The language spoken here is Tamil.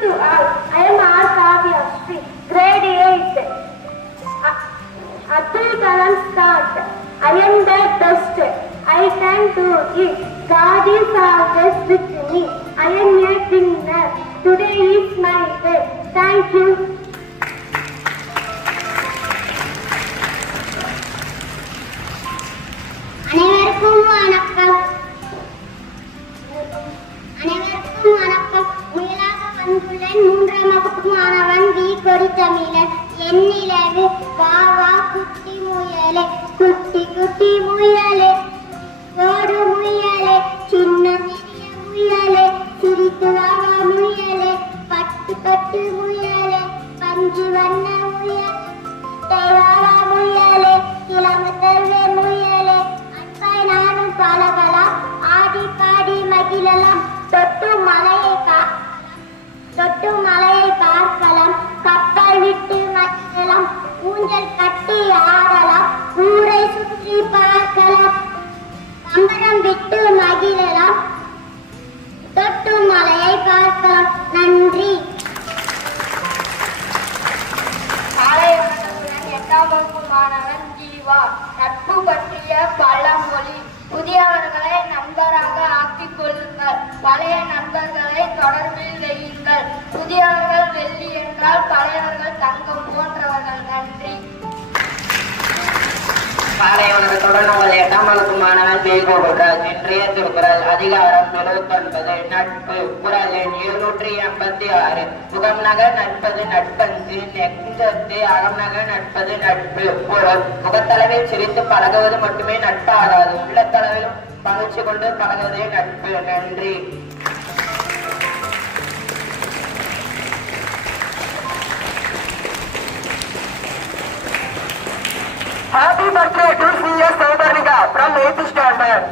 to all. I am R. Kavya Sri, grade 8. Abdul Kalam's thought. I am the best. I can do it. God is always with me. I am a winner. Today is my day. Thank you. அனைவருக்கும் வணக்கம். முயலாக வந்துள்ளேன். 3ஆம் வகுப்பு மாணவன் வி. கொடித்தமிழன். எண்ணிலவு வா வா குட்டி முயலே, குட்டி குட்டி முயலே, ஓடு முயலே, சின்ன சிறிய முயலே, சிரித்து வாவா முயலே, பட்டு பட்டு முயலே, பஞ்சு வண்ண முயலே, தேவாவா முயலே, கிளம்பு தருவே முயலே, அன்பாய் நானும் பழகலாம், ஆடி பாடி மகிழலாம், தொட்டு மலையை பார்க்கலாம், கப்பல் விட்டு மகிழலாம், ஊஞ்சல் கட்டி ஆடலாம், ஊரை சுற்றி பார்க்கலாம், கம்பரம் விட்டு மகிழலாம், தொட்டு மலையை பார்க்கலாம். நன்றி. காலை வணக்கத்துடன் 8ஆம் வகுப்பு மாணவன் ஜீவா. நட்பு பற்றிய பழமொழி. புதியவர்களை நண்பராக ஆக்கிக் கொள்ளுங்கள், பழைய நண்பர்களை தொடர்பில் வையுங்கள். புதியவர்கள் வெள்ளி என்றால் பழையவர்கள் தங்கம் போன்றவர்கள். நன்றி. காலை வணக்கத்துடன் நமது 8ஆம் வகுப்பு மாணவன் மேகோபுராஜ். இன்றைய திருக்குறள் அதிகாரம் 79 நட்பு. குறள் எண் 786. முகம் நக நட்பது நட்பன்று, நெஞ்சத்து அகம் நக நட்பது நட்பு. பொருள்: முகத்தளவில் சிரித்து பழகுவது மட்டுமே நட்பாகாது, உள்ளத்தளவிலும் பகிர்ச்சி கொண்டு பழகுவதே நட்பு. நன்றி. Happy birthday to C.S. Saudarika from 8th standard.